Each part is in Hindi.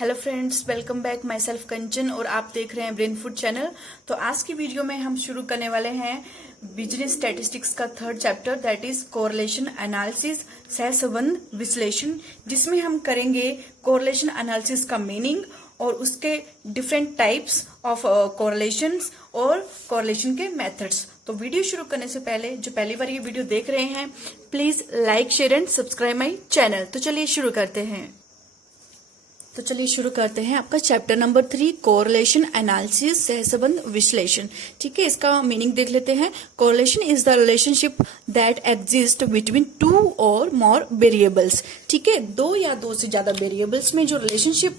Hello friends, welcome back. Myself Kanchan और आप देख रहे हैं ब्रेन फूड चैनल। तो आज की वीडियो में हम शुरू करने वाले हैं बिजनेस स्टैटिस्टिक्स का third chapter, that is correlation analysis, सहसंबंध विश्लेषण, जिसमें हम करेंगे कोरिलेशन एनालिसिस का मीनिंग और उसके डिफरेंट टाइप्स ऑफ कोरिलेशंस और कोरिलेशन के मेथड्स। तो वीडियो शुरू करने से पहले जो पहली बार ये वीडियो देख रहे हैं, please like, share and subscribe my channel. तो चलिए शुरू करते हैं। आपका चैप्टर नंबर 3, कोरिलेशन एनालिसिस, सहसंबंध विश्लेषण। ठीक है, इसका मीनिंग देख लेते हैं। Correlation is the relationship that exist between two और मोर वेरिएबल्स। ठीक है, दो या दो से ज्यादा वेरिएबल्स में जो रिलेशनशिप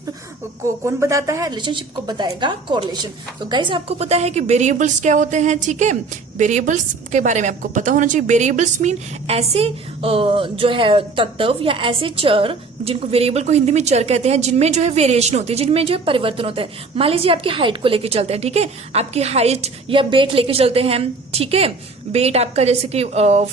को कौन बताता है, रिलेशनशिप को बताएगा कोरिलेशन। तो गाइस, आपको पता है कि वेरिएबल्स क्या होते हैं। ठीक है, वेरिएबल्स के बारे में आपको पता होना चाहिए। वेरिएबल्स मीन ऐसे जो है तत्व या ऐसे चर, जिनको वेरिएबल को हिंदी में चर कहते हैं, जिनमें जो है वेरिएशन होती है, जिनमें जो है परिवर्तन होता है। मान लीजिए आपकी हाइट को लेके चलते हैं। ठीक है, आपकी हाइट या वेट लेके चलते हैं। ठीक है, वेट आपका जैसे कि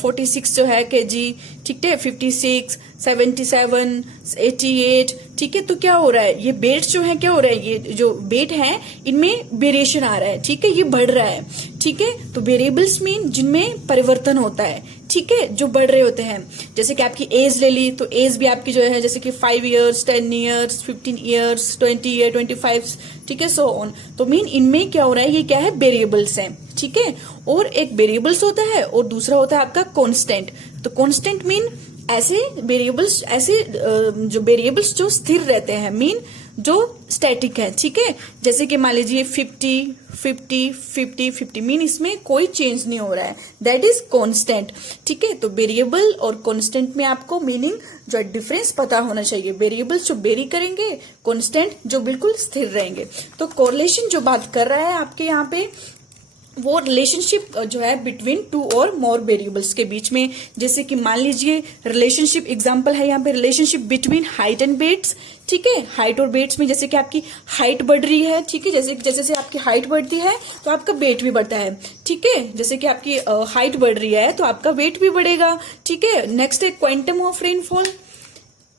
46 जो है केजी, ठीक है, 56, 77, 88। ठीक है, तो क्या हो रहा है, ये वेट जो है क्या हो रहा है, ये जो वेट है इनमें वेरिएशन आ रहा है। ठीक है, ये बढ़ रहा है। ठीक है, तो वेरिएबल्स मीन जिनमें परिवर्तन होता है। ठीक है, जो बढ़ रहे होते हैं। जैसे कि आपकी एज ले ली, तो एज भी आपकी जो है जैसे कि 5 इयर्स, 10 इयर्स, 15 इयर्स, 20 ईयर, 25। ठीक है, सो ऑन। तो मीन इनमें क्या हो रहा है, ये क्या है, वेरिएबल्स हैं। ठीक है, और एक वेरिएबल्स होता है और दूसरा होता है आपका कांस्टेंट। तो कांस्टेंट मीन ऐसे वेरिएबल्स, ऐसे जो वेरिएबल्स जो स्थिर रहते हैं, मीन जो स्टैटिक है। ठीक है, जैसे कि मान लीजिए 50, 50, 50, 50 मीन इसमें कोई चेंज नहीं हो रहा है, दैट इज कांस्टेंट। ठीक है, तो वेरिएबल और कांस्टेंट में आपको मीनिंग जो डिफरेंस पता होना चाहिए। वेरिएबल्स जो वेरी करेंगे, कांस्टेंट जो बिल्कुल स्थिर रहेंगे। तो कोरिलेशन जो बात कर रहा है आपके यहाँ पे, वो रिलेशनशिप जो है बिटवीन टू और मोर वेरिएबल्स के बीच में। जैसे कि मान लीजिए रिलेशनशिप, एग्जांपल है यहाँ पे relationship between height and weights. ठीक है, हाइट और वेट्स में जैसे कि आपकी हाइट बढ़ रही है। ठीक है, जैसे जैसे आपकी हाइट बढ़ती है तो आपका वेट भी बढ़ता है। ठीक है, जैसे कि आपकी हाइट बढ़ रही है तो आपका वेट भी बढ़ेगा। ठीक है, नेक्स्ट है quantum of rainfall,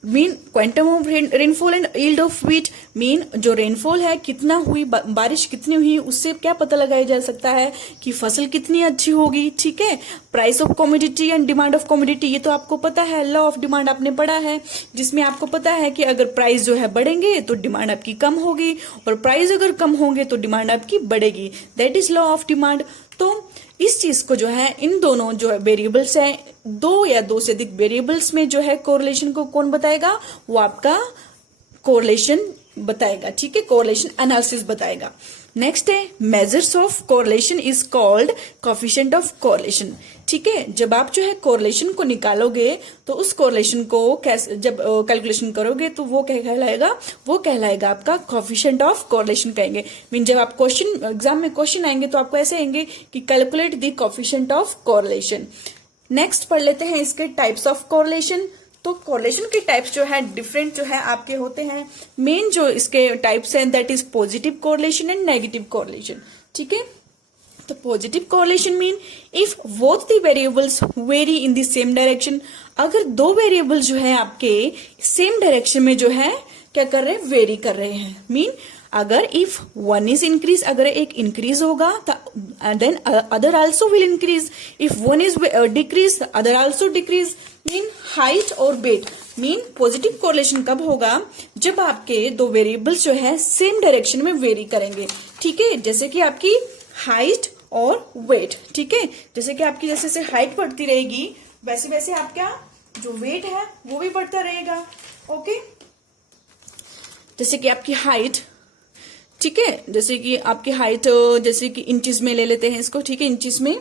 mean quantum of rainfall and yield of wheat, mean जो रेनफॉल है कितना हुई, बारिश कितनी हुई, उससे क्या पता लगाया जा सकता है कि फसल कितनी अच्छी होगी। ठीक है, price of commodity and demand of commodity, ये तो आपको पता है, लॉ ऑफ डिमांड आपने पढ़ा है, जिसमें आपको पता है कि अगर प्राइस जो है बढ़ेंगे तो डिमांड आपकी कम होगी, और प्राइस अगर कम होंगे तो डिमांड आपकी बढ़ेगी। That is law of demand. तो इस चीज को जो है, इन दोनों जो वेरिएबल्स हैं, दो या दो से अधिक वेरिएबल्स में जो है कोरिलेशन को कौन बताएगा, वो आपका कोरिलेशन बताएगा। ठीक है, कोरिलेशन एनालिसिस बताएगा। नेक्स्ट है measures of correlation is called coefficient of correlation. ठीक है, जब आप जो है कोरिलेशन को निकालोगे तो उस कोरिलेशन को कैसे जब कैलकुलेशन करोगे तो वो क्या कहलाएगा, वो कहलाएगा आपका कोएफिशिएंट ऑफ कोरिलेशन कहेंगे। मीन जब आप क्वेश्चन एग्जाम में क्वेश्चन आएंगे तो आपको ऐसे आएंगे कि calculate the coefficient of correlation. Next पढ़ लेते हैं इसके टाइप्स ऑफ कोरिलेशन। तो कोरिलेशन के टाइप्स जो है डिफरेंट जो है आपके होते हैं। मेन जो इसके टाइप्स हैं that is positive correlation and negative correlation. ठीक है, तो positive correlation mean if both the variables very in the same direction, अगर दो वेरिएबल जो है आपके सेम डायरेक्शन में जो है क्या कर रहे हैं, वेरी कर रहे हैं। मीन अगर इफ वन इज इंक्रीज, अगर एक इंक्रीज होगा then other also will increase, if one is decrease other also decrease. Mean height और वेट, मीन पॉजिटिव कोरिलेशन कब होगा, जब आपके दो वेरिएबल्स जो है सेम डायरेक्शन में वेरी करेंगे। ठीक है, जैसे कि आपकी हाइट और वेट। ठीक है, जैसे कि आपकी जैसे जैसे हाइट बढ़ती रहेगी वैसे वैसे आपका जो वेट है वो भी बढ़ता रहेगा। ओके, जैसे कि आपकी हाइट, ठीक है, जैसे कि आपकी हाइट जैसे कि इंचेस में ले लेते हैं इसको। ठीक है, इंचेस में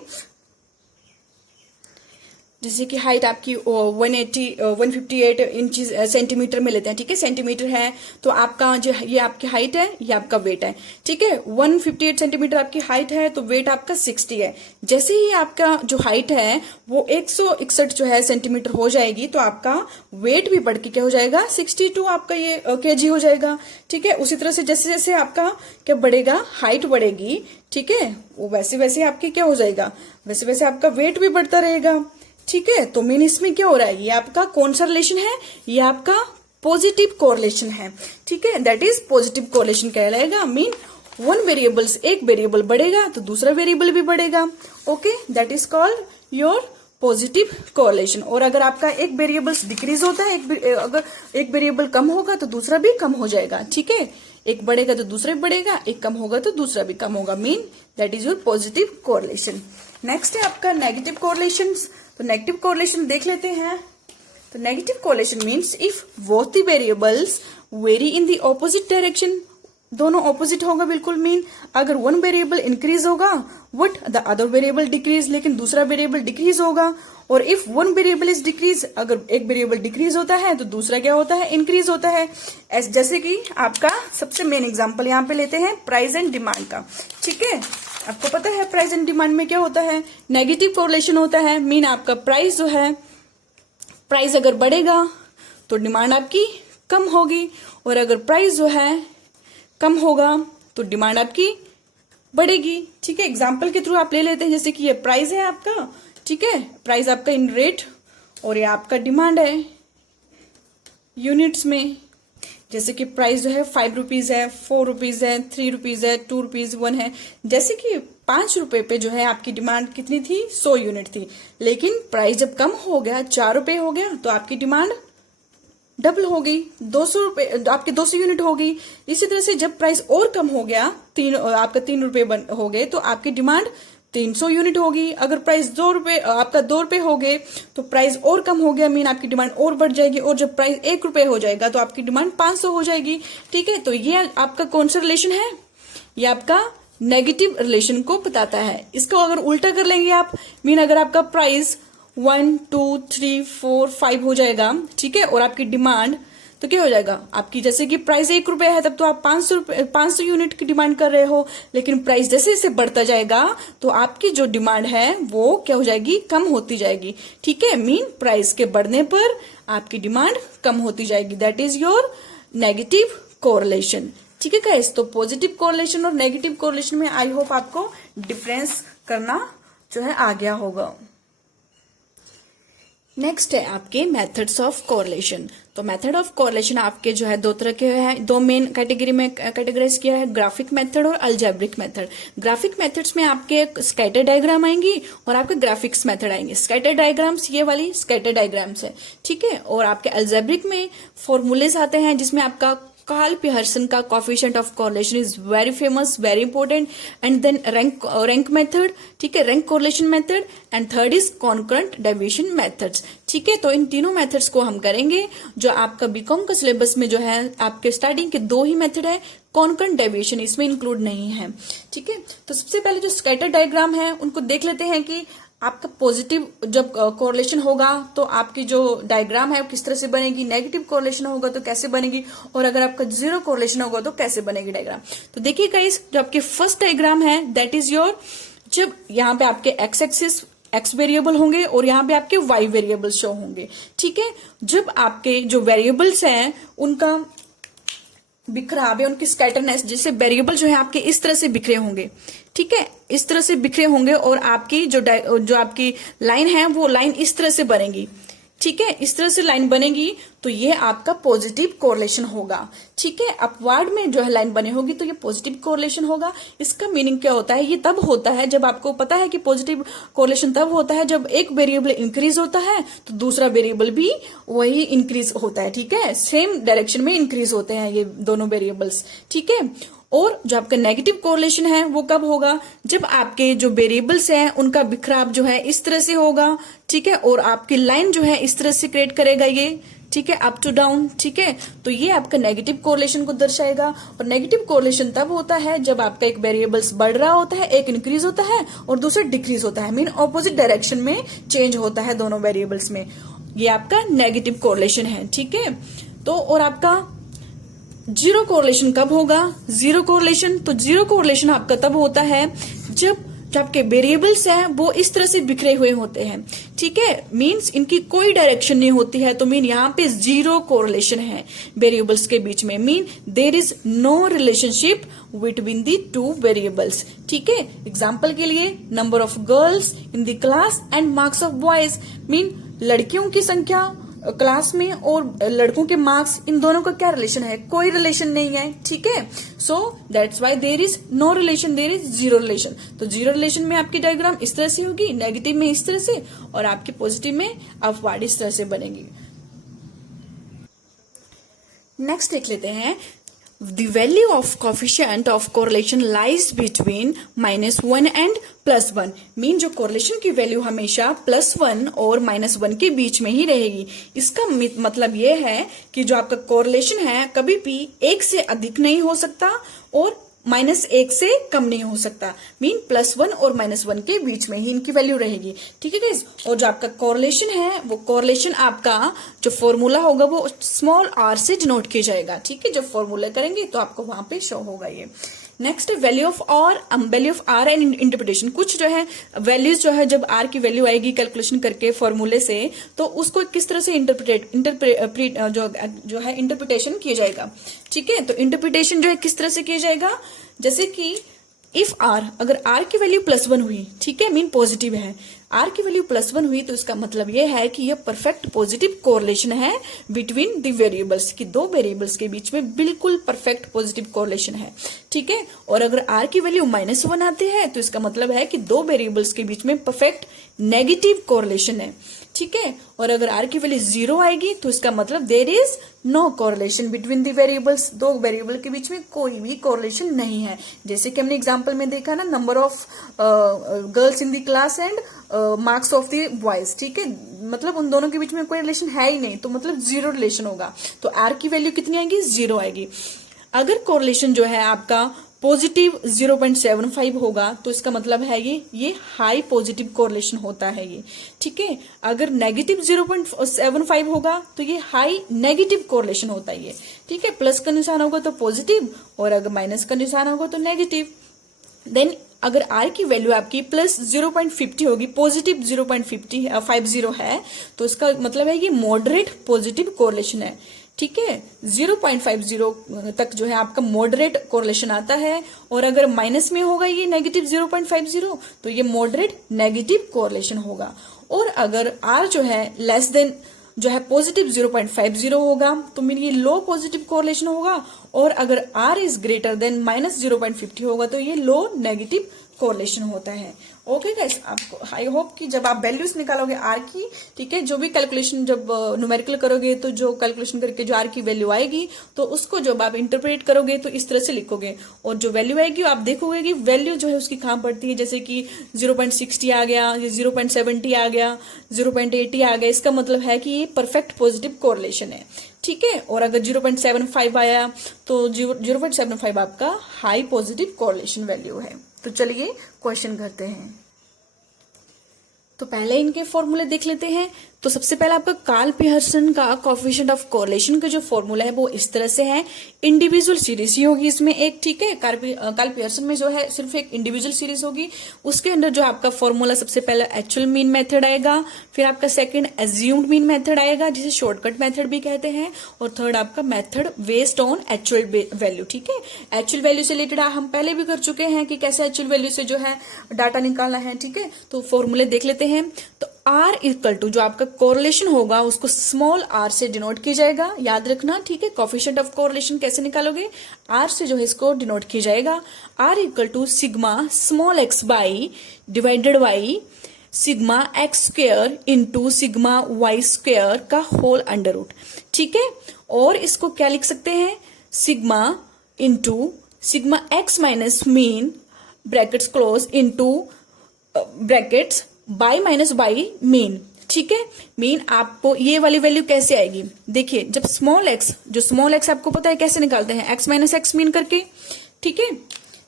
जैसे कि हाइट आपकी 158 इंचेस सेंटीमीटर में लेते हैं। ठीक है, सेंटीमीटर है तो आपका जो ये आपकी हाइट है, ये आपका वेट है। ठीक है, 158 सेंटीमीटर आपकी हाइट है तो वेट आपका 60 है। जैसे ही आपका जो हाइट है वो 161 जो है सेंटीमीटर हो जाएगी तो आपका वेट भी बढ़ के क्या हो जाएगा, 62 आपका ये केजी हो जाएगा। ठीक है, उसी तरह से जैसे जैसे आपका क्या बढ़ेगा, हाइट बढ़ेगी, ठीक है, वो वैसे वैसे आपकी क्या हो जाएगा, वैसे वैसे आपका वेट भी बढ़ता रहेगा। ठीक है, तो मीन इसमें क्या हो रहा है, ये आपका कौन सा रिलेशन है, ये आपका पॉजिटिव कोरिलेशन है, ठीक है, दैट इज पॉजिटिव कोरिलेशन कहलाएगा। मीन वन वेरिएबल्स, एक वेरिएबल बढ़ेगा तो दूसरा वेरिएबल भी बढ़ेगा, okay, that is called your positive correlation. और अगर आपका एक वेरिएबल्स डिक्रीज होता है, अगर एक वेरिएबल कम होगा तो दूसरा भी कम हो जाएगा, ठीक है, एक बढ़ेगा तो दूसरा भी बढ़ेगा, एक कम होगा तो दूसरा भी कम होगा, mean that is your positive correlation. Next है आपका नेगेटिव कोरिलेशन। तो नेगेटिव कोरिलेशन देख लेते हैं। तो negative correlation means if both the variables very in the opposite direction, दोनों ऑपोजिट होगा बिल्कुल। मीन अगर वन वेरिएबल इंक्रीज होगा what the other variable decrease, लेकिन दूसरा वेरिएबल डिक्रीज होगा। और if one variable is decrease, अगर एक वेरिएबल डिक्रीज होता है तो दूसरा क्या होता है, इंक्रीज होता है। जैसे कि आपका सबसे मेन एग्जांपल यहाँ पे लेते हैं प्राइस एंड डिमांड का, ठीक है। आपको पता है प्राइस एंड डिमांड में क्या होता है, नेगेटिव कोरिलेशन होता है। मीन आपका प्राइस जो है, प्राइस अगर बढ़ेगा तो डिमांड आपकी कम होगी, और अगर प्राइस जो है कम होगा तो डिमांड आपकी बढ़ेगी, ठीक है। एग्जाम्पल के थ्रू आप ले लेते हैं, जैसे कि ये प्राइस है आपका, ठीक है, प्राइस आपका इन रेट, और ये आपका डिमांड है यूनिट्स में। जैसे कि प्राइस जो है 5 रुपीज है, 4 रुपीज है, 3 रुपीज है, 2 रुपीज 1 है। जैसे कि 5 रुपए पे जो है आपकी डिमांड कितनी थी, 100 यूनिट थी, लेकिन प्राइस जब कम हो गया, 4 रुपए हो गया, तो आपकी डिमांड डबल हो गई, 200 रुपए, आपके 200 यूनिट हो गई। इसी तरह से जब प्राइस और कम हो गया, आपका 3 रुपए हो गए, तो आपकी डिमांड 300 यूनिट होगी। अगर प्राइस 2 रुपए, आपका 2 रुपए हो गए, तो प्राइस और कम हो गया, मीन आपकी डिमांड और बढ़ जाएगी। और जब प्राइस 1 रुपए हो जाएगा तो आपकी डिमांड 500 हो जाएगी, ठीक है। तो ये आपका कौन सा रिलेशन है, ये आपका नेगेटिव रिलेशन को बताता है। इसको अगर उल्टा कर लेंगे आप, मीन अगर आपका प्राइस 1 2 3 4 5 हो जाएगा, ठीक है, और आपकी डिमांड तो क्या हो जाएगा आपकी, जैसे कि प्राइस 1 रुपए है तब तो आप 500 यूनिट की डिमांड कर रहे हो, लेकिन प्राइस जैसे जैसे बढ़ता जाएगा तो आपकी जो डिमांड है वो क्या हो जाएगी, कम होती जाएगी, ठीक है। मीन प्राइस के बढ़ने पर आपकी डिमांड कम होती जाएगी, that is your negative correlation, ठीक है गाइस। तो पॉजिटिव कोरिलेशन और नेगेटिव कोरिलेशन में आई होप आपको डिफरेंस करना जो है आ गया होगा। नेक्स्ट है आपके मेथड्स ऑफ कोरिलेशन। तो मेथड ऑफ कोरिलेशन आपके जो है दो तरह के हैं, दो मेन कैटेगरी में कैटेगराइज किया है, ग्राफिक मेथड और अलजेब्रिक मेथड। ग्राफिक मेथड्स में आपके स्कैटर डायग्राम आएंगी और आपके ग्राफिक्स मेथड आएंगे। स्कैटर डायग्राम्स ये वाली स्कैटर डायग्राम्स है, ठीक है। और आपके अलजेब्रिक में फॉर्मूलेस आते हैं, जिसमें आपका कार्ल पियर्सन का coefficient of correlation is very famous, very important. And then rank method, ठीक है, rank correlation method. And third is concurrent deviation methods, ठीक है। तो इन तीनों मेथड्स को हम करेंगे। जो आपका बीकॉम का सिलेबस में जो है आपके स्टार्टिंग के 2 ही मेथड है, कॉन्करेंट डेविएशन इसमें इंक्लूड नहीं है, ठीक है। तो सबसे पहले जो स्कैटर डायग्राम है उनको देख लेते हैं कि आपका पॉजिटिव जब कोरिलेशन होगा तो आपकी जो डायग्राम है वो किस तरह से बनेगी, नेगेटिव कोरिलेशन होगा तो कैसे बनेगी, और अगर आपका जीरो कोरिलेशन होगा तो कैसे बनेगी डायग्राम। तो देखिए गाइस, जो आपके फर्स्ट डायग्राम है दैट इज योर, जब यहाँ पे आपके एक्स एक्सिस एक्स वेरिएबल होंगे और यहाँ पे आपके वाई वेरिएबल शो होंगे, ठीक है। जब आपके जो वेरिएबल्स हैं उनका बिखराव है, उनकी स्कैटरनेस, जैसे वेरिएबल जो है आपके इस तरह से बिखरे होंगे, ठीक है, इस तरह से बिखरे होंगे, और आपकी जो आपकी लाइन है वो लाइन इस तरह से बनेगी, ठीक है, इस तरह से लाइन बनेगी, तो ये आपका पॉजिटिव कोरिलेशन होगा, ठीक है। अपवर्ड में जो है लाइन बनी होगी तो ये पॉजिटिव कोरिलेशन होगा। इसका मीनिंग क्या होता है, ये तब होता है जब आपको पता है कि पॉजिटिव कोरिलेशन तब होता है जब एक वेरिएबल इंक्रीज होता है तो दूसरा वेरिएबल भी वही इंक्रीज होता है, ठीक है, सेम डायरेक्शन में इंक्रीज होते हैं ये दोनों वेरिएबल्स, ठीक है। और जो आपका नेगेटिव कोरिलेशन है वो कब होगा, जब आपके जो वेरिएबल्स हैं उनका बिखराव जो है इस तरह से होगा, ठीक है, और आपकी लाइन जो है इस तरह से क्रिएट करेगा ये, ठीक है, अप टू डाउन, ठीक है। तो ये आपका नेगेटिव कोरिलेशन को दर्शाएगा। और नेगेटिव कोरिलेशन तब होता है जब आपका एक वेरिएबल्स बढ़ रहा होता है, एक इंक्रीज होता है और दूसरा डिक्रीज होता है, मीन ऑपोजिट डायरेक्शन में चेंज होता है दोनों वेरिएबल्स में, ये आपका नेगेटिव कोरिलेशन है, ठीक है। तो और आपका जीरो कोरिलेशन कब होगा, जीरो कोरिलेशन, तो जीरो कोरिलेशन आपका तब होता है जब आपके वेरिएबल्स हैं वो इस तरह से बिखरे हुए होते हैं, ठीक है, मींस इनकी कोई डायरेक्शन नहीं होती है, तो मीन यहाँ पे जीरो कोरिलेशन है वेरिएबल्स के बीच में, mean there is no relationship between the 2 variables, ठीक है। एग्जाम्पल के लिए number of girls in the class and marks of boys, mean लड़कियों की संख्या क्लास में और लड़कों के मार्क्स, इन दोनों का क्या रिलेशन है? कोई रिलेशन नहीं है, ठीक है। So that's why there is no relation, there is zero relation. तो जीरो रिलेशन में आपकी डायग्राम इस तरह से होगी, नेगेटिव में इस तरह से, और आपके पॉजिटिव में अपवार्ड इस तरह से बनेगी। नेक्स्ट देख लेते हैं, the value of coefficient of correlation lies between -1 and +1। Mean जो correlation की वैल्यू हमेशा +1 और -1 के बीच में ही रहेगी। इसका मतलब ये है कि जो आपका correlation है कभी भी 1 से अधिक नहीं हो सकता और -1 से कम नहीं हो सकता। मीन +1 और -1 के बीच में ही इनकी वैल्यू रहेगी, ठीक है गाइस। और जो आपका कोरिलेशन है, वो कोरिलेशन आपका जो फॉर्मूला होगा वो स्मॉल r से डिनोट किया जाएगा, ठीक है। जब फॉर्मूला करेंगे तो आपको वहां पे शो होगा ये। Next value of R and interpretation. कुछ जो है वैल्यूज जो है, जब आर की वैल्यू आएगी कैलकुलेशन करके फॉर्मूले से, तो उसको किस तरह से जो है इंटरप्रिटेशन किया जाएगा, ठीक है। तो इंटरप्रिटेशन जो है किस तरह से किया जाएगा, जैसे कि इफ आर, अगर आर की वैल्यू +1 हुई, ठीक है, मीन पॉजिटिव है, आर की वैल्यू +1 हुई, तो इसका मतलब ये है कि ये परफेक्ट पॉजिटिव कोरिलेशन है बिटवीन द वेरिएबल्स, कि दो वेरिएबल्स के बीच में बिल्कुल परफेक्ट पॉजिटिव कोरिलेशन है, ठीक है। और अगर आर की वैल्यू -1 आती है, तो इसका मतलब है कि दो वेरिएबल्स के बीच में परफेक्ट नेगेटिव कोरिलेशन है, ठीक है। और अगर आर की वैल्यू 0 आएगी, तो इसका मतलब there is no correlation between the variables, दो वेरिएबल के बीच में कोई भी कोरिलेशन नहीं है। जैसे कि हमने एग्जांपल में देखा ना, number of girls in the class and marks of the boys, ठीक है, मतलब उन दोनों के बीच में कोई रिलेशन है ही नहीं, तो मतलब जीरो रिलेशन होगा। तो आर की वैल्यू कितनी आएगी? 0 आएगी। अगर कोरिलेशन जो है आपका पॉजिटिव 0.75 होगा, तो इसका मतलब है ये हाई पॉजिटिव कोरिलेशन होता है ये, ठीक है। अगर नेगेटिव 0.75 होगा, तो ये हाई नेगेटिव कोरिलेशन होता है ये, ठीक है। प्लस का निशान होगा तो पॉजिटिव, और अगर माइनस का निशान होगा तो नेगेटिव। देन अगर आर की वैल्यू आपकी +0.50 होगी, पॉजिटिव 0.50 है, तो इसका मतलब है ये मॉडरेट पॉजिटिव कोरिलेशन है, ठीक है। 0.50 तक जो है आपका मॉडरेट कोरिलेशन आता है, और अगर माइनस में होगा ये नेगेटिव 0.50, तो ये मॉडरेट नेगेटिव कोरिलेशन होगा। और अगर आर जो है लेस देन जो है पॉजिटिव 0.50 होगा, तो मीन ये लो पॉजिटिव कोरिलेशन होगा। और अगर आर इज ग्रेटर देन -0.50 होगा, तो ये लो नेगेटिव कोरिलेशन होता है। ओके गाइस, आपको आई होप कि जब आप वैल्यूज निकालोगे आर की, ठीक है, जो भी कैलकुलेशन जब न्यूमेरिकल करोगे, तो जो कैलकुलेशन करके जो आर की वैल्यू आएगी, तो उसको जब आप इंटरप्रेट करोगे तो इस तरह से लिखोगे, और जो वैल्यू आएगी आप देखोगे कि वैल्यू जो है उसकी कहां पड़ती है। जैसे कि 0.60 आ गया, 0.70 आ गया, 0.80 आ गया, इसका मतलब है कि ये परफेक्ट पॉजिटिव कोरिलेशन है, ठीक है। और अगर 0.75 आया, तो 0.75 आपका हाई पॉजिटिव कोरिलेशन वैल्यू है। तो चलिए क्वेश्चन करते हैं। तो पहले इनके फॉर्मूले देख लेते हैं। तो सबसे पहले आपका कार्ल पियर्सन का कोएफिशिएंट ऑफ कोरिलेशन का जो फॉर्मूला है वो इस तरह से है। इंडिविजुअल सीरीज ही होगी इसमें एक, ठीक है। कार्ल पियर्सन में जो है सिर्फ एक इंडिविजुअल सीरीज होगी। उसके अंदर जो आपका फॉर्मूला सबसे पहले एक्चुअल मीन मेथड आएगा, फिर आपका सेकंड एज्यूम्ड मीन मेथड आएगा जिसे शॉर्टकट मेथड भी कहते हैं, और थर्ड आपका method based on actual value, ठीक है। एक्चुअल वैल्यू से रिलेटेड हम पहले भी कर चुके हैं कि कैसे एक्चुअल वैल्यू से जो है डाटा निकालना है, ठीक है। तो फॉर्मूले देख लेते हैं। तो R इक्वल टू जो आपका कोरिलेशन होगा उसको स्मॉल r से डिनोट किया जाएगा, याद रखना, ठीक है। कोएफिशिएंट ऑफ कोरिलेशन कैसे निकालोगे? R से जो है इसको डिनोट किया जाएगा। R equal to sigma small x by divided by sigma x square into sigma y square का होल अंडर रूट, ठीक है। और इसको क्या लिख सकते हैं? Sigma into sigma x minus mean brackets close into brackets by minus by mean, ठीक है। मीन आपको ये वाली वैल्यू कैसे आएगी? देखिए, जब स्मॉल x, जो स्मॉल x आपको पता है कैसे निकालते हैं, x माइनस एक्स मीन करके, ठीक है।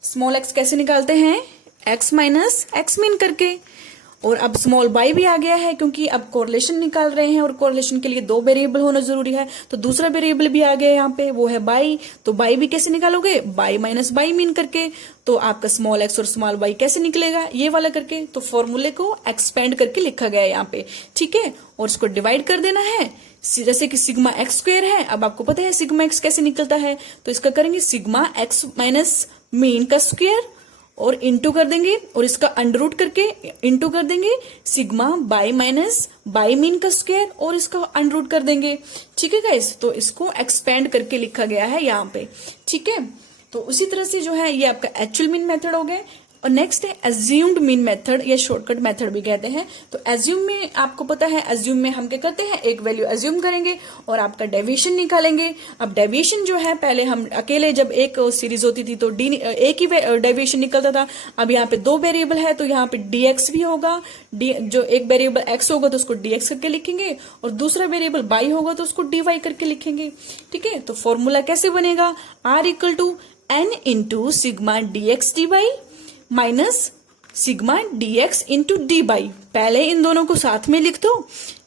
स्मॉल x कैसे निकालते हैं? x माइनस एक्स मीन करके। और अब स्मॉल y भी आ गया है क्योंकि अब कोरिलेशन निकाल रहे हैं और कोरिलेशन के लिए दो वेरिएबल होना जरूरी है, तो दूसरा वेरिएबल भी आ गया यहाँ पे, वो है y। तो y भी कैसे निकालोगे? y माइनस y मीन करके। तो आपका स्मॉल x और स्मॉल y कैसे निकलेगा? ये वाला करके। तो फॉर्मूले को एक्सपेंड करके लिखा गया है यहाँ पे, ठीक है। और इसको डिवाइड कर देना है, जैसे कि सिग्मा x स्क्वायर है। अब आपको पता है सिग्मा x कैसे निकलता है, तो इसका करेंगे सिग्मा x माइनस मीन का स्क्वायर, और इंटू कर देंगे और इसका अंडर रूट करके इंटू कर देंगे sigma by minus by mean का स्क्वायर और इसका अंडर रूट कर देंगे। ठीक है गाइस, तो इसको एक्सपेंड करके लिखा गया है यहाँ पे। ठीक है, तो उसी तरह से जो है ये आपका एक्चुअल मीन मेथड हो गया। और नेक्स्ट है एज्यूम्ड मीन मेथड या शॉर्टकट मेथड भी कहते हैं। तो एज्यूम में आपको पता है, एज्यूम में हम क्या करते हैं, एक वैल्यू एज्यूम करेंगे और आपका डेविएशन निकालेंगे। अब डेविएशन जो है, पहले हम अकेले जब एक सीरीज होती थी तो एक ही डेविएशन निकलता था। अब यहाँ पे दो वेरिएबल है तो यहाँ पे dx भी होगा। जो एक वेरिएबल x होगा तो उसको dx करके लिखेंगे और दूसरा वेरिएबल y होगा तो उसको dy करके लिखेंगे। ठीक है, तो फॉर्मूला कैसे बनेगा, r equal to n into sigma dx dy minus sigma dx into D by. पहले इन दोनों को साथ में लिख दो,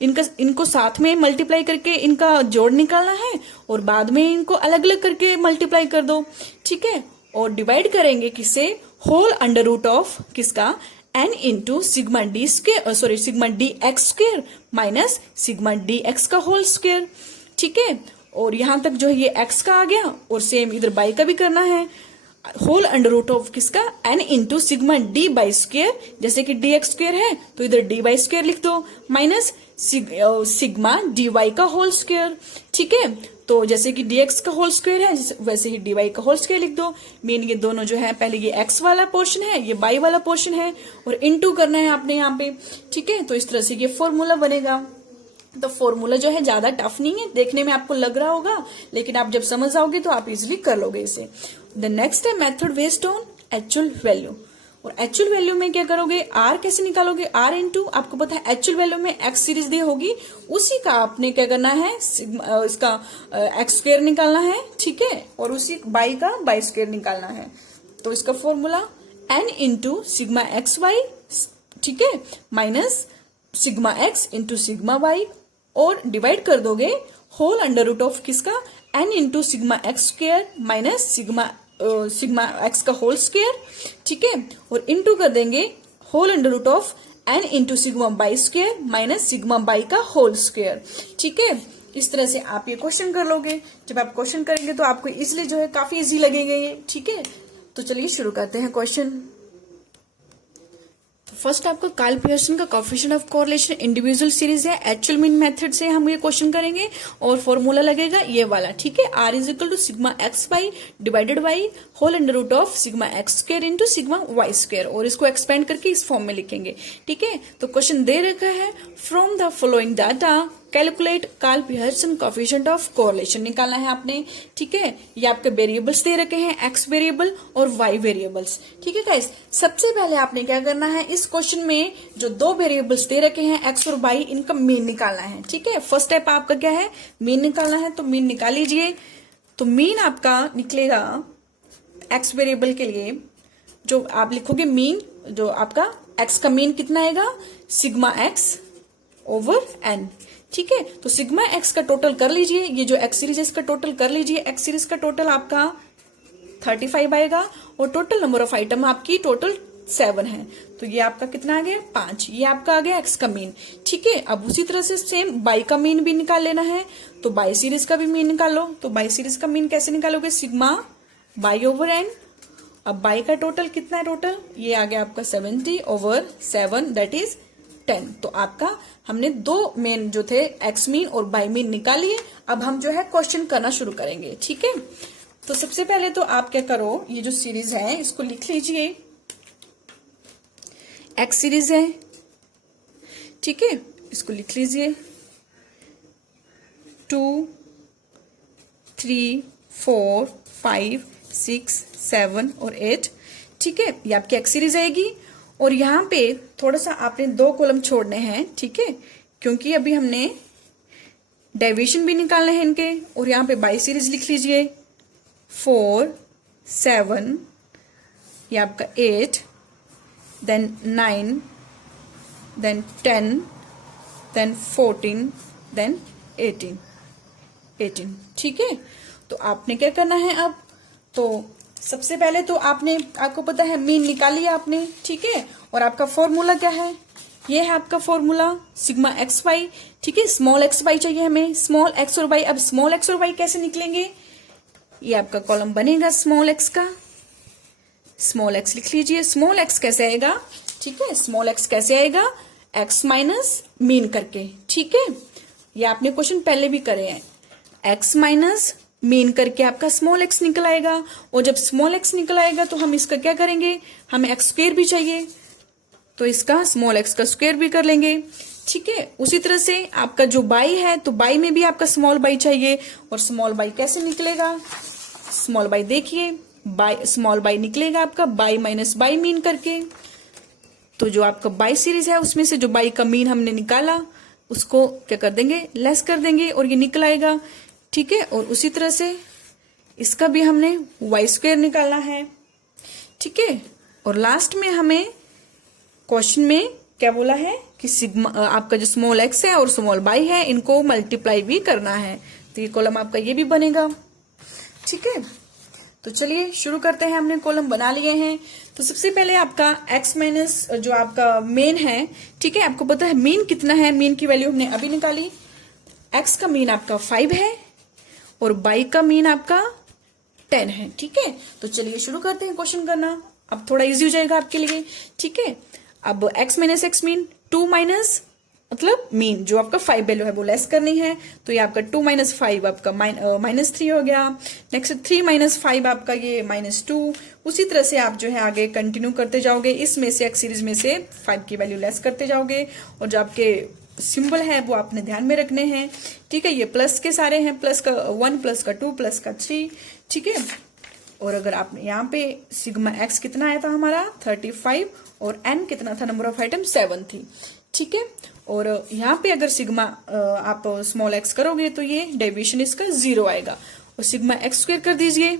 इनको साथ में मल्टीप्लाई करके इनका जोड़ निकालना है और बाद में इनको अलग अलग करके मल्टीप्लाई कर दो। ठीक है, और डिवाइड करेंगे किससे, होल अंडर रूट ऑफ किसका, n into sigma D square, sorry sigma D x square minus sigma D x का होल स्क्वायर। ठीक है, और यहां तक जो है ये x का आ गया और सेम इधर y का भी करना है, होल अंडर रूट ऑफ किसका, n into sigma D by square, जैसे कि डी एक्स स्क्वायर है तो इधर डी बाई स्क्वायर लिख दो माइनस सिग्मा डी वाई का होल स्क्वायर। ठीक है, तो जैसे कि dx का होल स्क्वायर है वैसे ही dy का होल स्क्वायर लिख दो। मेन ये दोनों जो है, पहले ये x वाला पोर्शन है, ये y वाला पोर्शन है और इनटू करना है आपने यहाँ पे। ठीक है, तो इस तरह से ये फॉर्मूला बनेगा। तो फॉर्मूला जो है ज्यादा टफ नहीं है, देखने में आपको लग रहा होगा लेकिन आप जब समझ आओगे तो आप इजिली कर लोगे इसे। द नेक्स्ट है method based on actual value. और एक्चुअल वैल्यू में क्या करोगे, आर कैसे निकालोगे, आर इंटू आपको पता है एक्चुअल वैल्यू में एक्स सीरीज दी होगी, उसी का आपने क्या करना है, इसका एक्स स्क्वायर निकालना है। ठीक है, और उसी बाई का बाई स्क्वायर निकालना है। तो इसका formula N into sigma x Y, ठीक है, minus sigma X into sigma Y और डिवाइड कर दोगे होल अंडर रूट ऑफ किसका, N into sigma x square minus sigma X का होल स्क्वायर। ठीक है, और इंटू कर देंगे whole under root of N into sigma by square minus sigma by का होल स्क्वायर। ठीक है, इस तरह से आप ये क्वेश्चन कर लोगे। जब आप क्वेश्चन करेंगे तो आपको इजिली जो है काफी इजी लगेगा ये। ठीक है, तो चलिए शुरू करते हैं क्वेश्चन। फर्स्ट आपका कार्ल पियर्सन का coefficient of correlation individual series है, एक्चुअल मीन मेथड से हम ये क्वेश्चन करेंगे और फॉर्मूला लगेगा ये वाला। ठीक है, R is equal to sigma x Y divided by whole under root of sigma x square into sigma Y square और इसको एक्सपेंड करके इस फॉर्म में लिखेंगे। ठीक है, तो क्वेश्चन दे रखा है, from the following data calculate Karl Pearson coefficient of correlation निकालना है आपने। ठीक है, ये आपके वेरिएबल्स दे रखे हैं, एक्स वेरिएबल और वाई वेरिएबल्स। ठीक है गाइस, सबसे पहले आपने क्या करना है, इस क्वेश्चन में जो दो वेरिएबल्स दे रखे हैं एक्स और वाई, इनका मीन निकालना है। ठीक है, फर्स्ट स्टेप आपका क्या है, मीन निकालना है। तो मीन निकाल लीजिए। तो मीन आपका निकलेगा एक्स वेरिएबल के लिए, जो आप लिखोगे मीन, जो आपका एक्स का मीन कितना आएगा, सिग्मा एक्स ओवर एन। ठीक है, तो सिग्मा एक्स का टोटल कर लीजिए, ये जो एक्स सीरीज है इसका टोटल कर लीजिए। एक्स सीरीज का टोटल आपका 35 आएगा और टोटल नंबर ऑफ आइटम आपकी टोटल 7 है। तो ये आपका कितना आ गया, 5। ये आपका आ गया एक्स का मीन। ठीक है, अब उसी तरह से सेम बाई का मीन भी निकाल लेना है। तो बाई सीरीज का भी मीन निकालो। तो बाई सीरीज का मीन कैसे निकालोगे, सिग्मा बाई ओवर एन। अब बाई का टोटल कितना है, टोटल ये आ गया आपका 70 ओवर 7 दैट इज 10। तो आपका हमने दो मेन जो थे एक्स मीन और बाई मीन निकालिए। अब हम जो है क्वेश्चन करना शुरू करेंगे। ठीक है, तो सबसे पहले तो आप क्या करो, ये जो सीरीज है इसको लिख लीजिए, एक्स सीरीज है। ठीक है, इसको लिख लीजिए 2, 3, 4, 5, 6, 7 और 8। ठीक है, ये आपकी एक्स सीरीज आएगी। और यहाँ पे थोड़ा सा आपने 2 कॉलम छोड़ने हैं। ठीक है, क्योंकि अभी हमने डेविएशन भी निकालने हैं इनके। और यहाँ पे बाई सीरीज लिख लीजिए 4, 7, ये आपका 8, देन 9, देन 10, देन 14, देन 18। ठीक है, तो आपने क्या करना है अब, तो सबसे पहले तो आपको पता है मीन निकालिए आपने। ठीक है, और आपका फॉर्मूला क्या है, ये है आपका फॉर्मूला सिग्मा एक्स वाई। ठीक है, स्मॉल एक्स वाई चाहिए हमें, स्मॉल एक्स और वाई। अब स्मॉल एक्स और वाई कैसे निकलेंगे, ये आपका कॉलम बनेगा स्मॉल एक्स का, स्मॉल एक्स लिख लीजिए। स्मॉल एक्स कैसे आएगा, ठीक है, स्मॉल एक्स कैसे आएगा, एक्स माइनस मीन करके, ठीक है, ये आपने क्वेश्चन पहले भी करे हैं, एक्स माइनस मीन करके आपका स्मॉल एक्स निकल आएगा। और जब स्मॉल एक्स निकल आएगा तो हम इसका क्या करेंगे, हमें एक्स स्क्वायर भी चाहिए, तो इसका स्मॉल एक्स का स्क्वायर भी कर लेंगे, ठीक है। उसी तरह से आपका जो बाई है, तो बाई में भी आपका स्मॉल बाई चाहिए, और स्मॉल बाई कैसे निकलेगा, स्मॉल बाई देखिए, बाई स्मॉल बाई निकलेगा आपका बाई माइनस बाई मीन करके। तो जो आपका बाई सीरीज है उसमें से जो बाई का मीन हमने निकाला उसको क्या कर देंगे, लेस कर देंगे, और ये निकल आएगा, ठीक है। और उसी तरह से इसका भी हमने वाई स्क्वायर निकालना है, ठीक है। और लास्ट में हमें क्वेश्चन में क्या बोला है कि सिग्मा आपका जो स्मॉल एक्स है और स्मॉल बाई है इनको मल्टीप्लाई भी करना है, तो ये कॉलम आपका ये भी बनेगा, ठीक है। तो चलिए शुरू करते हैं, हमने कॉलम बना लिए हैं। तो सबसे पहले आपका x माइनस जो आपका मेन है, ठीक है, आपको पता है मीन कितना है, मीन की वैल्यू हमने अभी निकाली, x का मीन आपका 5 है और y का मीन आपका 10 है, ठीक है। तो चलिए शुरू करते हैं क्वेश्चन करना, अब थोड़ा इजी हो जाएगा आपके लिए, ठीक है। अब x minus x mean 2 minus मतलब मीन जो आपका 5 वैल्यू है वो लेस करनी है, तो ये आपका 2 माइनस 5 आपका -3 हो गया। नेक्स्ट 3 माइनस 5 आपका ये -2। उसी तरह से आप जो है आगे कंटिन्यू करते जाओगे, इसमें से एक्स सीरीज में से 5 की वैल्यू लेस करते जाओगे, और जो आपके सिंबल है वो आपने ध्यान में रखने हैं, ठीक है। ये प्लस के सारे हैं, प्लस का 1 प्लस का 2 प्लस का 3, ठीक है। और अगर आप यहाँ पे सिग्मा एक्स कितना आया था हमारा 35, और एन कितना था, नंबर ऑफ आइटम 7 थी, ठीक है। और यहाँ पे अगर सिग्मा आप स्मॉल एक्स करोगे तो ये डेविएशन इसका 0 आएगा, और सिग्मा एक्स स्क्वायर कर दीजिए,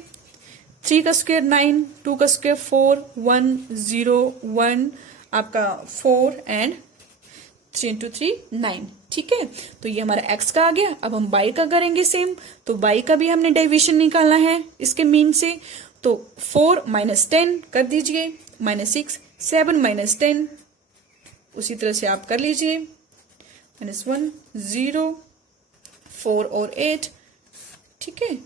3 का स्क्वायर 9, 2 का स्क्वायर 4, 1 0 1 आपका 4 एंड 3 इंटू 3 9, ठीक है। तो ये हमारा एक्स का आ गया। अब हम बाई का करेंगे सेम, तो बाई का भी हमने डेविएशन निकालना है इसके मीन से, तो 4 माइनस 10 कर दीजिए, -6, 7 माइनस 10, उसी तरह से आप कर लीजिए, -1 0 4 और 8, ठीक है।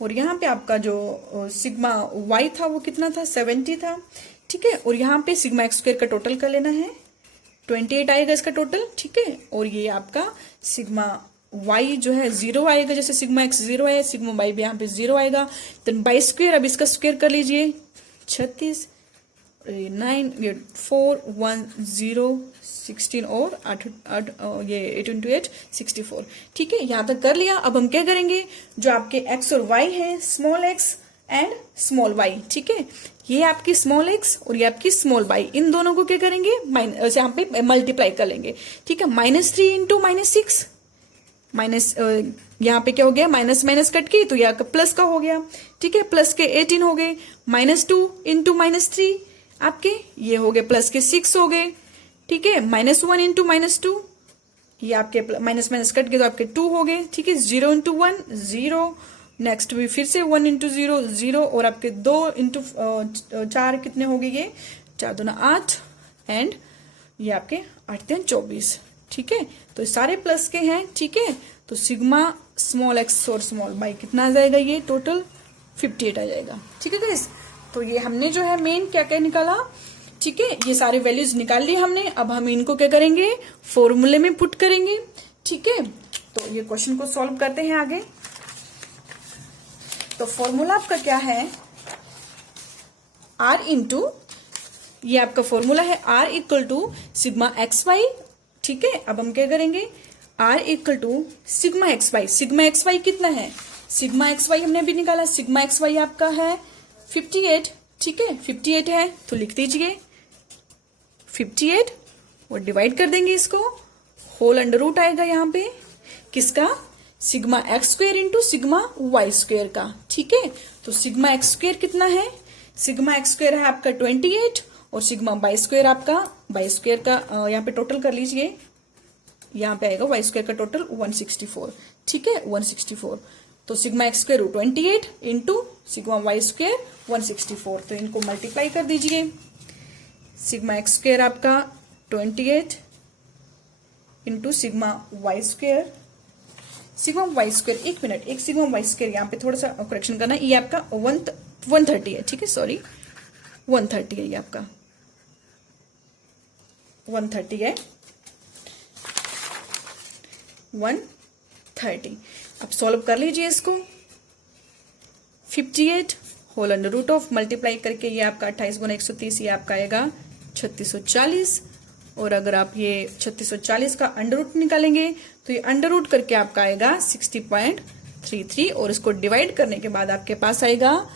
और यहाँ पे आपका जो सिग्मा वाई था वो कितना था, 70 था, ठीक है। और यहाँ पे सिग्मा एक्स स्क्वायर का टोटल कर लेना है, 28 आएगा इसका टोटल, ठीक है। और ये आपका सिग्मा वाई जो है 0 आएगा, जैसे सिग्मा एक्स 0 है, सिग्मा वाई भी यहाँ पे 0 आएगा। देन बाई स्क्वायर, अब इसका स्क्वायर कर लीजिए, 36 9 ये 4 1 0 16 और 8 ये 8 इंटू 8 64, ठीक है। यहाँ तक कर लिया। अब हम क्या करेंगे, जो आपके x और y है, small x and small y, ठीक है, ये आपकी स्मॉल x और ये आपकी स्मॉल y, इन दोनों को क्या करेंगे, यहाँ पे मल्टीप्लाई कर लेंगे, ठीक है। -3 इंटू -6 माइनस यहाँ पे क्या हो गया, माइनस माइनस कट की तो यहाँ प्लस का हो गया, ठीक है। प्लस के 18 हो गए, -2 इंटू -3 आपके ये हो गए प्लस के 6 हो गए, ठीक है। -1 इंटू -2 ये आपके माइनस माइनस कट गए तो आपके 2 हो गए, ठीक है। 0 इंटू 1 0, नेक्स्ट भी फिर से 1 इंटू 0 0, और आपके 2 इंटू 4 कितने हो गए, ये 4 दूना 8 एंड ये आपके 8 3 24, ठीक है। तो सारे प्लस के हैं, ठीक है। तो सिग्मा स्मॉल एक्स और स्मॉल बाई कितना आ जाएगा, ये टोटल 58 आ जाएगा, ठीक है गाइस। तो ये हमने जो है मेन क्या क्या निकाला, ठीक है, ये सारे वैल्यूज निकाल लिए हमने। अब हम इनको क्या करेंगे, फॉर्मूले में पुट करेंगे, ठीक है। तो ये क्वेश्चन को सॉल्व करते हैं आगे। तो फॉर्मूला आपका क्या है, r इंटू, ये आपका फॉर्मूला है r equal to sigma x Y, ठीक है। अब हम क्या करेंगे, r equal to sigma x y, sigma x y कितना है, सिग्मा एक्स वाई हमने अभी निकाला, सिग्मा एक्स वाई आपका है 58, ठीक है, 58 है तो लिख दीजिए 58 और डिवाइड कर देंगे इसको, होल अंडर रूट आएगा यहाँ पे किसका, sigma x square into sigma Y square का, ठीक है। तो सिग्मा एक्स स्क्वायर कितना है, सिग्मा एक्स स्क्वायर है आपका 28, और सिग्मा वाई स्क्वायर आपका, वाई स्क्वायर का यहाँ पे टोटल कर लीजिए, यहाँ पे आएगा वाई स्क्वायर का टोटल 164, ठीक है, 164। तो sigma x square 28 into sigma Y square 164, तो इनको मल्टीप्लाई कर दीजिए। सिग्मा एक्स स्क्वायर आपका 28 into sigma Y square, sigma Y square, एक मिनट, एक सिग्मा वाई स्क्वायर यहाँ पे थोड़ा सा करेक्शन करना है, ये आपका 130 है, ठीक है, सॉरी 130 है ये आपका, 130 है, 130। अब सॉल्व कर लीजिए इसको। 58 whole under root of multiply करके ये आपका 28 गुना 130, ये आपका आएगा 3640। और अगर आप ये 3640 का अंडर रूट निकालेंगे तो ये अंडर रूट करके आपका आएगा 60.33, और इसको डिवाइड करने के बाद आपके पास आएगा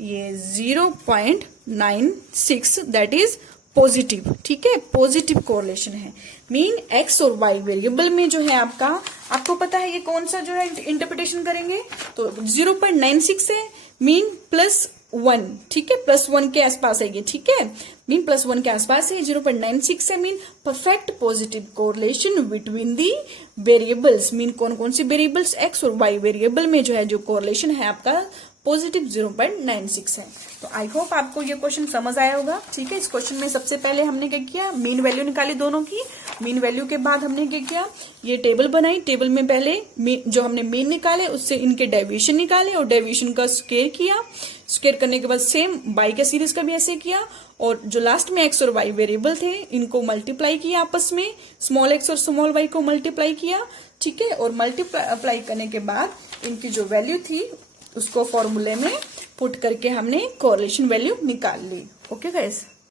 ये 0.96, दैट इज पॉजिटिव। ठीक है, पॉजिटिव कोरिलेशन है। मीन एक्स और वाई वेरिएबल में जो है आपका, आपको पता है ये कौन सा जो है इंटरप्रिटेशन करेंगे, तो 0.96 है, मीन +1। ठीक है, +1 के आसपास है ये। ठीक है, मीन +1 के आसपास है, 0.96 है, mean perfect positive correlation between the variables. Mean कौन कौन सी वेरिएबल्स, एक्स और वाई वेरिएबल में जो है जो कोरिलेशन है आपका पॉजिटिव 0.96 है। तो आई होप आपको ये क्वेश्चन समझ आया होगा। ठीक है, इस क्वेश्चन में सबसे पहले हमने क्या किया, मीन वैल्यू निकाली दोनों की। मीन वैल्यू के बाद हमने क्या किया, ये टेबल बनाई। टेबल में पहले जो हमने मीन निकाले उससे इनके डेविएशन निकाले और डेविएशन का स्क्वायर किया। स्क्वायर करने के बाद सेम बाई के सीरीज का भी ऐसे किया, और जो लास्ट में एक्स और वाई वेरिएबल थे इनको मल्टीप्लाई किया आपस में, स्मॉल एक्स और स्मॉल वाई को मल्टीप्लाई किया। ठीक है, और मल्टीप्लाई करने के बाद इनकी जो वैल्यू थी उसको फॉर्मूले में पुट करके हमने कोरिलेशन वैल्यू निकाल ली। Okay guys.